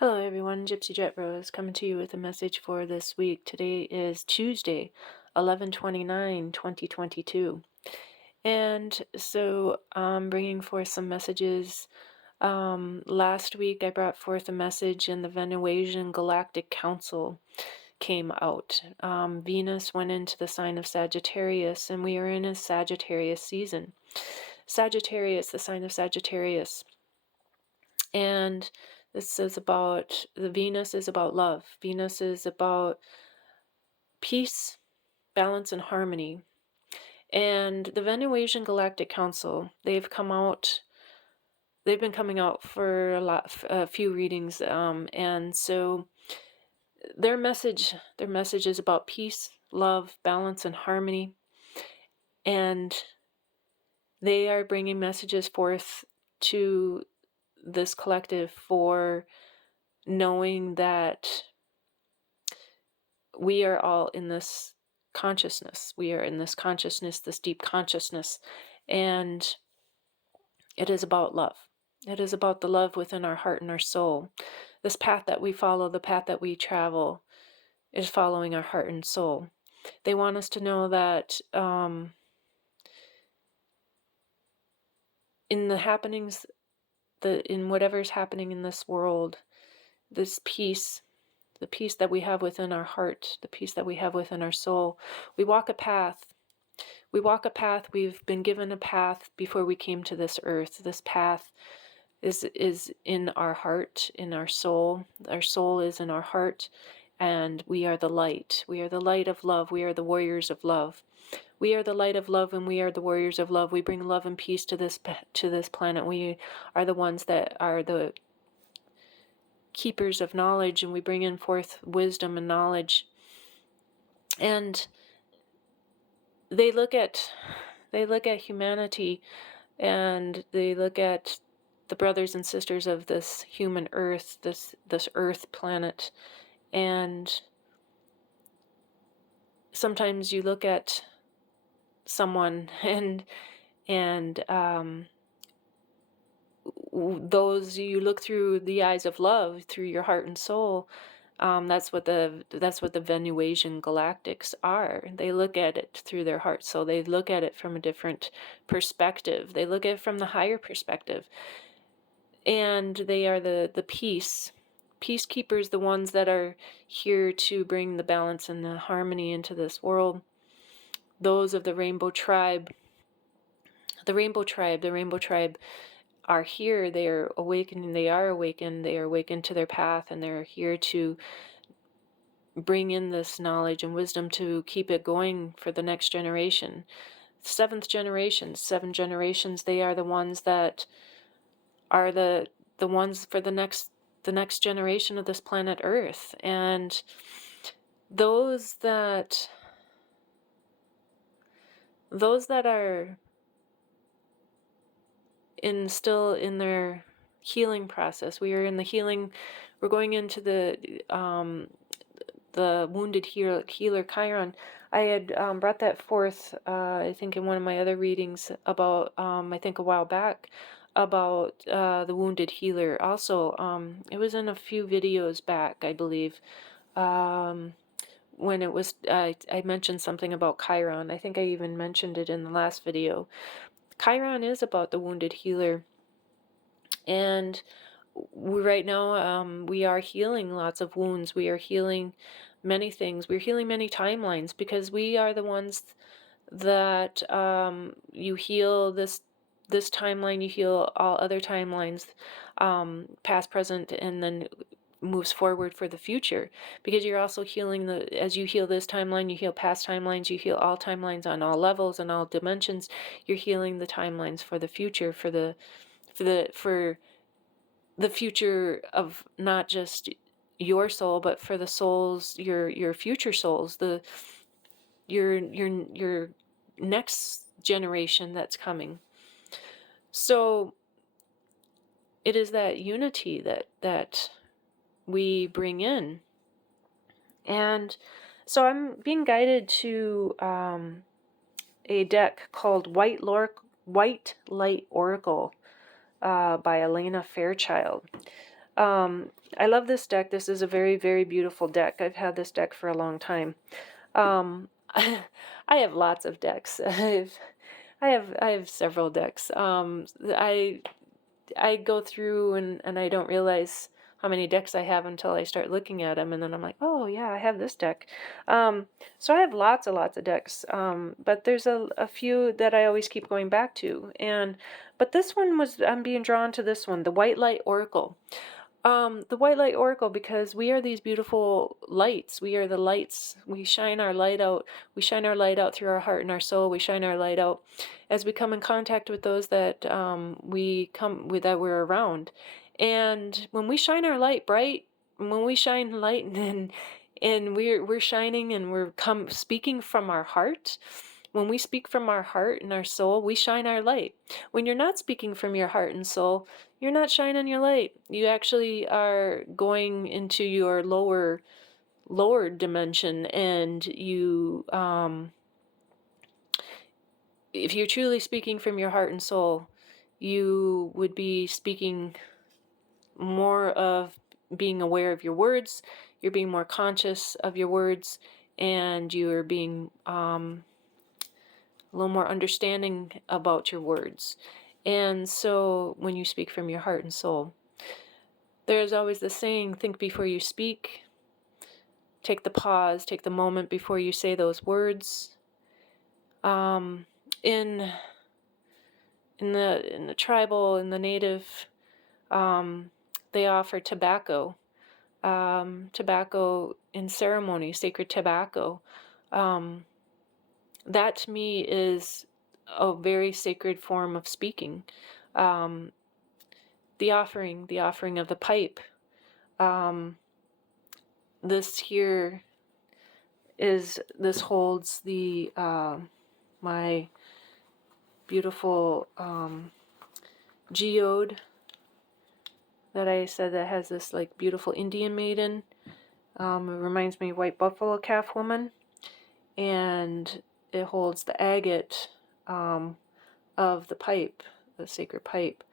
Hello everyone, Gypsy Jet Rose coming to you with a message for this week. Today is Tuesday, 11/29/2022. And so I'm bringing forth some messages. Last week I brought forth a message and the Venusian Galactic Council came out. Venus went into the sign of Sagittarius and we are in a Sagittarius season. Sagittarius, the sign of Sagittarius. And this is about, the Venus is about love. Venus is about peace, balance, and harmony. And the Venusian Galactic Council, they've been coming out for a few readings, and so their message is about peace, love, balance, and harmony. And they are bringing messages forth to this collective for knowing that we are all in this consciousness. We are in this consciousness, this deep consciousness, and it is about love. It is about the love within our heart and our soul. This path that we follow, the path that we travel, is following our heart and soul. They want us to know that in the happenings, in whatever's happening in this world, this peace, the peace that we have within our heart, the peace that we have within our soul, we walk a path. We walk a path. We've been given a path before we came to this earth. This path is in our heart, in our soul. Our soul is in our heart, and we are the light. We are the light of love. We are the warriors of love. We are the light of love, and we are the warriors of love. We bring love and peace to this planet. We are the ones that are the keepers of knowledge, and we bring in forth wisdom and knowledge. And they look at humanity, and they look at the brothers and sisters of this human earth, this earth planet, and sometimes you look at someone and those, you look through the eyes of love, through your heart and soul. That's what the Venusian Galactics are. They look at it through their heart, so they look at it from a different perspective. They look at it from the higher perspective, and they are the peacekeepers, the ones that are here to bring the balance and the harmony into this world. Those of the Rainbow Tribe, the Rainbow Tribe are here. They are awakening. They are awakened. They are awakened to their path, and they're here to bring in this knowledge and wisdom to keep it going for the next generation. Seven generations. They are the ones that are the ones for the next generation of this planet Earth. And those that are still in their healing process. We are in the healing. We're going into the wounded healer Chiron. I had brought that forth, I think, in one of my other readings about, I think a while back, about the wounded healer. Also, it was in a few videos back, I believe, when it was, I mentioned something about Chiron. I think I even mentioned it in the last video. Chiron is about the wounded healer, and right now we are healing lots of wounds. We are healing many things. We're healing many timelines, because we are the ones that you heal this timeline, you heal all other timelines, past, present, and then moves forward for the future, because you're also healing as you heal this timeline, you heal past timelines, you heal all timelines on all levels and all dimensions. You're healing the timelines for the future, for the future of not just your soul, but for the souls, your future souls, your next generation that's coming. So it is that unity that we bring in. And so I'm being guided to a deck called White Light Oracle by Alana Fairchild. I love this deck. This is a very, very beautiful deck. I've had this deck for a long time. I have lots of decks. I have several decks. I go through and I don't realize how many decks I have until I start looking at them, and then I'm like, oh yeah, I have this deck. So I have lots and lots of decks, but there's a few that I always keep going back to, but this one I'm being drawn to this one, the White Light Oracle. The White Light Oracle, because we are these beautiful lights. We are the lights. We shine our light out. We shine our light out through our heart and our soul. We shine our light out as we come in contact with those that that we're around. And when we shine our light bright, when we shine light and we're shining and we're speaking from our heart. When we speak from our heart and our soul, we shine our light. When you're not speaking from your heart and soul, you're not shining your light. You actually are going into your lower dimension, and if you're truly speaking from your heart and soul, you would be speaking more of being aware of your words. You're being more conscious of your words, and you're being a little more understanding about your words. And so when you speak from your heart and soul, there's always the saying, think before you speak. Take the pause, take the moment before you say those words. In the tribal, in the native, they offer tobacco. Tobacco in ceremony, sacred tobacco. That to me is a very sacred form of speaking. The offering of the pipe. This holds the my beautiful geode that I said that has this like beautiful Indian maiden. It reminds me of White Buffalo Calf Woman, and it holds the agate of the pipe, the sacred pipe.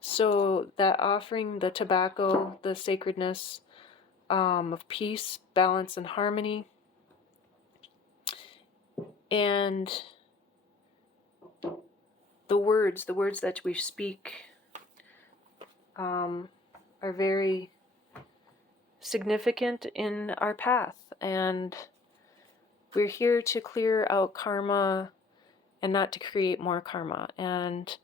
So that offering, the tobacco, the sacredness of peace, balance, and harmony, and the words that we speak are very significant in our path, and we're here to clear out karma and not to create more karma. And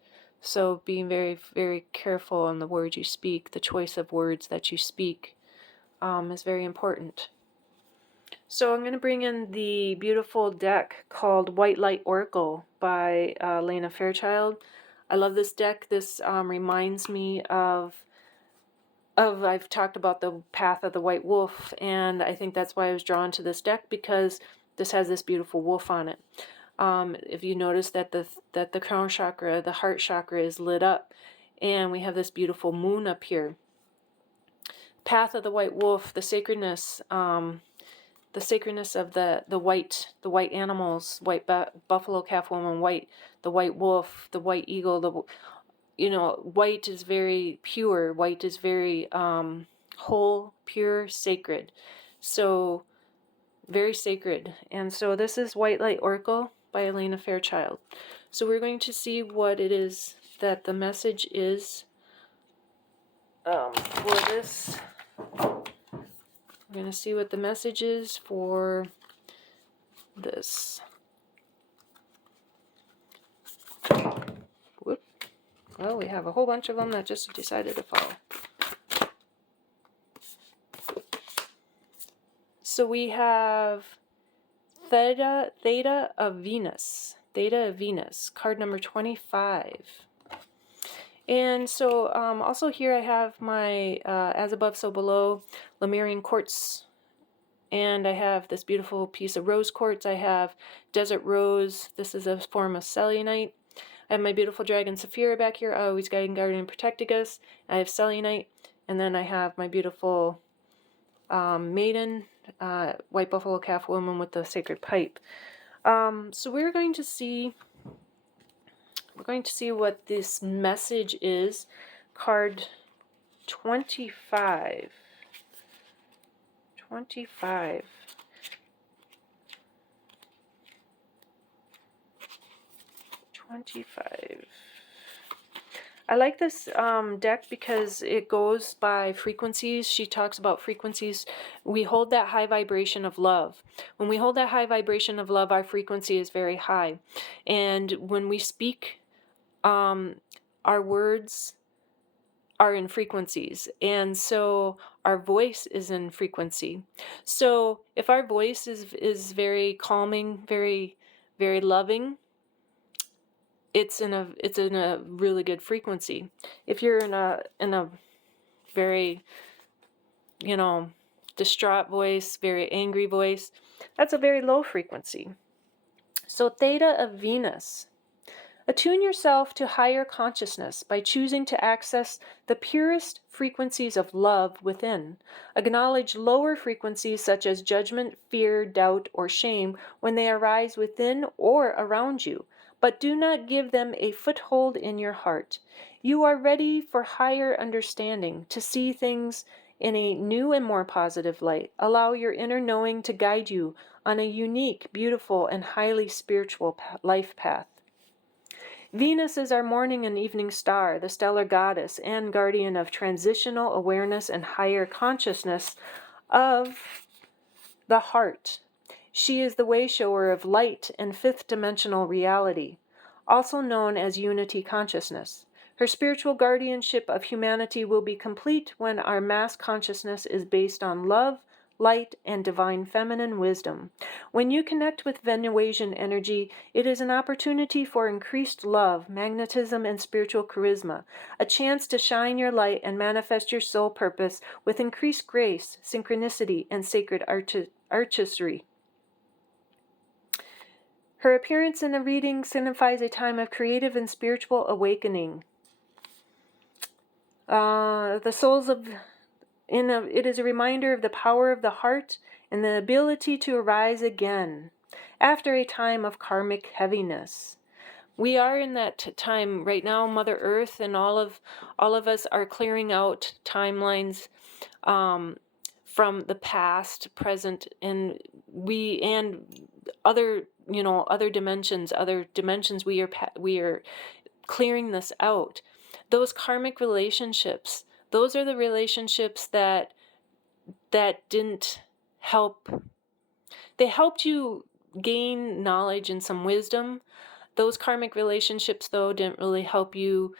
so being very, very careful on the words you speak, the choice of words that you speak is very important. So I'm going to bring in the beautiful deck called White Light Oracle by Alana Fairchild. I love this deck. This reminds me of I've talked about the path of the white wolf, and I think that's why I was drawn to this deck, because this has this beautiful wolf on it. If you notice that the crown chakra, the heart chakra, is lit up, and we have this beautiful moon up here. Path of the white wolf, the sacredness of the white animals, white buffalo calf woman, the white wolf, the white eagle. White is very pure. White is very whole, pure, sacred. So very sacred. And so this is White Light Oracle by Alana Fairchild. So we're going to see what it is that the message is for this. We're going to see what the message is for this. Whoop. Well, we have a whole bunch of them that just decided to fall. So we have Theta of Venus. Theta of Venus, card number 25. And so also here I have my As Above, So Below Lemurian quartz. And I have this beautiful piece of rose quartz. I have desert rose. This is a form of selenite. I have my beautiful dragon Saphira back here, always guiding, guarding, and protecting us. I have selenite. And then I have my beautiful maiden, white buffalo calf woman with the sacred pipe. So we're going to see what this message is. Card 25. 25. I like this deck because it goes by frequencies. She talks about frequencies. We hold that high vibration of love. When we hold that high vibration of love, our frequency is very high. And when we speak, our words are in frequencies. And so our voice is in frequency. So if our voice is very calming, very, very loving, it's in a really good frequency. If you're in a very, distraught voice, very angry voice, that's a very low frequency. So Theta of Venus. Attune yourself to higher consciousness by choosing to access the purest frequencies of love within. Acknowledge lower frequencies such as judgment, fear, doubt, or shame when they arise within or around you, but do not give them a foothold in your heart. You are ready for higher understanding, to see things in a new and more positive light. Allow your inner knowing to guide you on a unique, beautiful, and highly spiritual life path. Venus is our morning and evening star, the stellar goddess and guardian of transitional awareness and higher consciousness of the heart. She is the way shower of light and fifth dimensional reality, also known as unity consciousness. Her spiritual guardianship of humanity will be complete when our mass consciousness is based on love, light, and divine feminine wisdom. When you connect with Venusian energy, it is an opportunity for increased love, magnetism, and spiritual charisma, a chance to shine your light and manifest your soul purpose with increased grace, synchronicity, and sacred artistry. Her appearance in a reading signifies a time of creative and spiritual awakening. It is a reminder of the power of the heart and the ability to arise again after a time of karmic heaviness. We are in that time right now. Mother Earth and all of us are clearing out timelines from the past, present, and other dimensions. We are clearing this out. Those karmic relationships, those are the relationships that didn't help. They helped you gain knowledge and some wisdom. Those karmic relationships, though, didn't really help you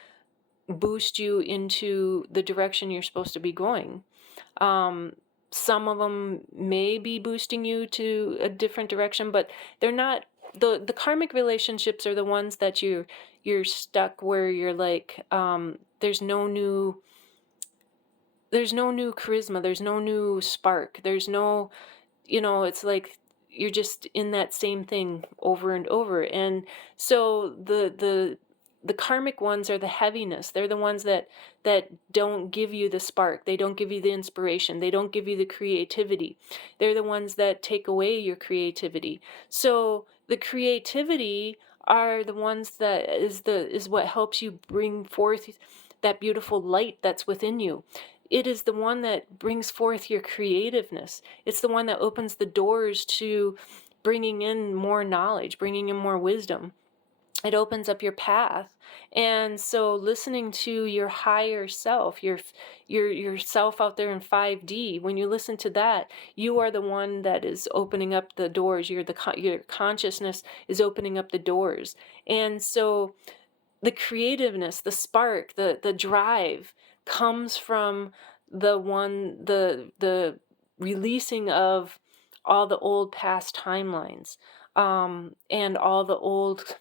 boost you into the direction you're supposed to be going. Some of them may be boosting you to a different direction, but they're not. The karmic relationships are the ones that you're stuck where you're like, there's no new charisma, there's no new spark, there's no, it's like you're just in that same thing over and over. And so the karmic ones are the heaviness. They're the ones that don't give you the spark. They don't give you the inspiration. They don't give you the creativity. They're the ones that take away your creativity. So the creativity are the ones that is what helps you bring forth that beautiful light that's within you. It is the one that brings forth your creativeness. It's the one that opens the doors to bringing in more knowledge, bringing in more wisdom. It opens up your path. And so listening to your higher self, your self out there in 5D, when you listen to that, you are the one that is opening up the doors. Your consciousness is opening up the doors. And so the creativeness, the spark, the drive comes from the releasing of all the old past timelines, and all the old,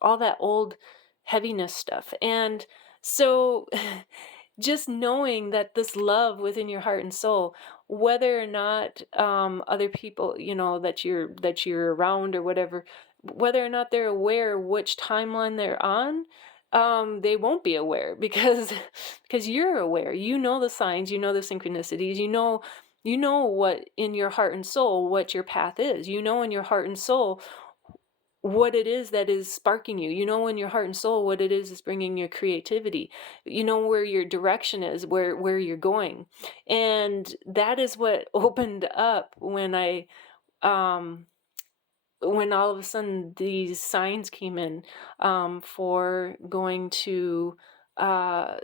all that old heaviness stuff. And so just knowing that this love within your heart and soul, whether or not other people, that you're around or whatever, whether or not they're aware which timeline they're on, they won't be aware because you're aware. You know the signs, you know the synchronicities, you know what in your heart and soul what your path is. You know in your heart and soul what it is that is sparking you. You know in your heart and soul what it is bringing your creativity. You know where your direction is, where you're going. And that is what opened up um when all of a sudden these signs came in, for uh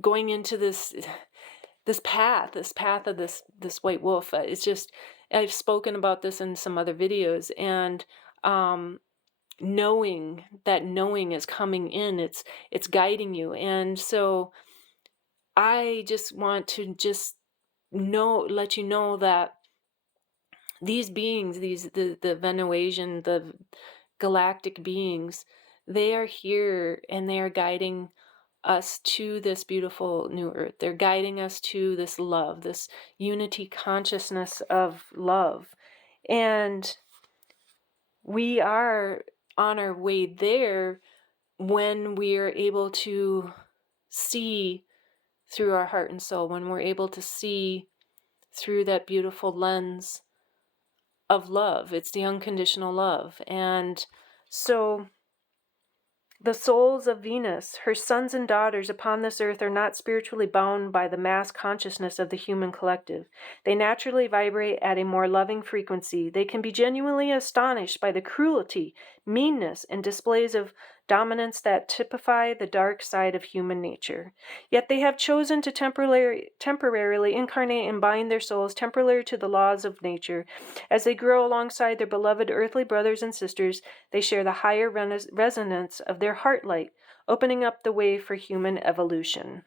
going into this path of this white wolf. It's just, I've spoken about this in some other videos, and um knowing is coming in, it's guiding you. And so I just want to just let you know that these beings, the Venusian, the galactic beings, they are here and they are guiding us to this beautiful new earth. They're guiding us to this love, this unity consciousness of love. And we are on our way there when we are able to see through our heart and soul, when we're able to see through that beautiful lens of love. It's the unconditional love. And so the souls of Venus, her sons and daughters upon this earth, are not spiritually bound by the mass consciousness of the human collective. They naturally vibrate at a more loving frequency. They can be genuinely astonished by the cruelty, meanness, and displays of dominance that typify the dark side of human nature. Yet they have chosen to temporarily incarnate and bind their souls temporarily to the laws of nature. As they grow alongside their beloved earthly brothers and sisters, they share the higher resonance of their heart light, opening up the way for human evolution.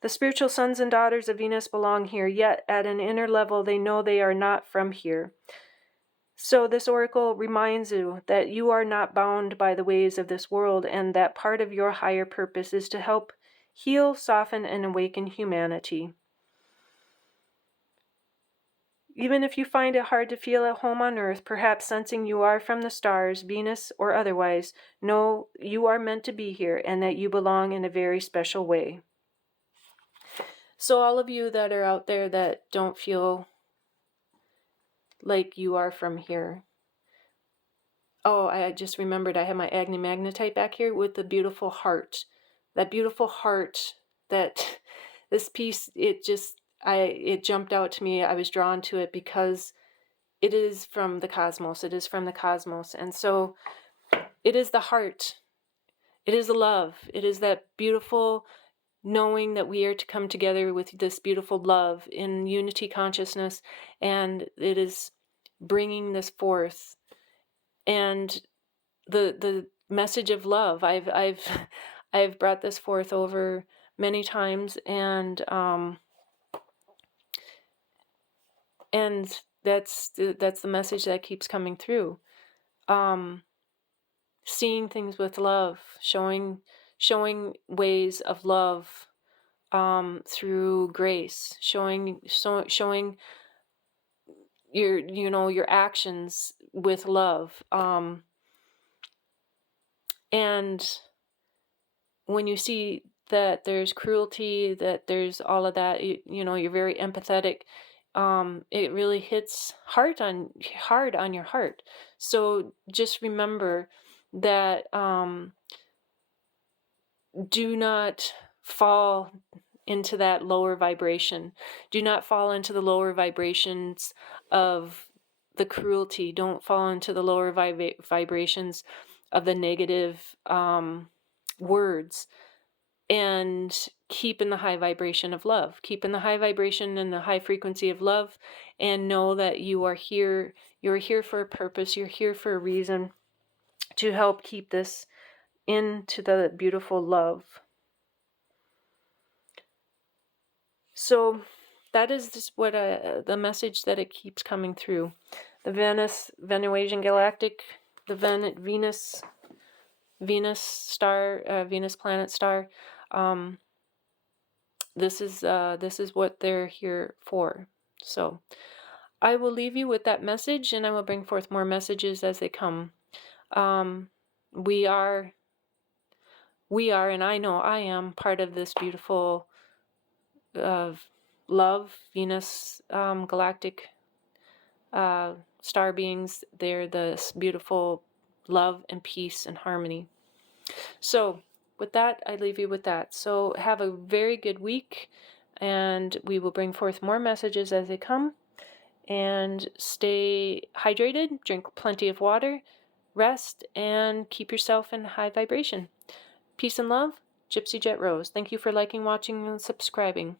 The spiritual sons and daughters of Venus belong here, yet at an inner level they know they are not from here. So this oracle reminds you that you are not bound by the ways of this world, and that part of your higher purpose is to help heal, soften, and awaken humanity. Even if you find it hard to feel at home on Earth, perhaps sensing you are from the stars, Venus or otherwise, know you are meant to be here and that you belong in a very special way. So all of you that are out there that don't feel like you are from here. Oh, I just remembered I have my Agni Magnetite back here with the beautiful heart. That beautiful heart, that this piece, it jumped out to me. I was drawn to it because it is from the cosmos. It is from the cosmos. And so it is the heart. It is the love. It is that beautiful knowing that we are to come together with this beautiful love in unity consciousness. And it is bringing this forth. And the message of love. I've brought this forth over many times, and that's the message that keeps coming through. Seeing things with love, showing ways of love through grace, showing your actions with love. And when you see that there's cruelty, that there's all of that, you're very empathetic. It really hits hard on your heart. So just remember that do not fall into that lower vibration. Do not fall into the lower vibrations of the cruelty. Don't fall into the lower vibrations of the negative words. And keep in the high vibration of love. Keep in the high vibration and the high frequency of love, and know that you are here. You're here for a purpose. You're here for a reason, to help keep this into the beautiful love. So that is just what the message that it keeps coming through. The Venusian galactic, the Venus star, Venus planet star. This is what they're here for. So I will leave you with that message, and I will bring forth more messages as they come. We are, and I know I am part of this beautiful love, Venus galactic star beings. They're this beautiful love and peace and harmony. So with that, I leave you with that. So have a very good week, and we will bring forth more messages as they come. And stay hydrated, drink plenty of water, rest, and keep yourself in high vibration. Peace and love, Gypsy Jet Rose. Thank you for liking, watching, and subscribing.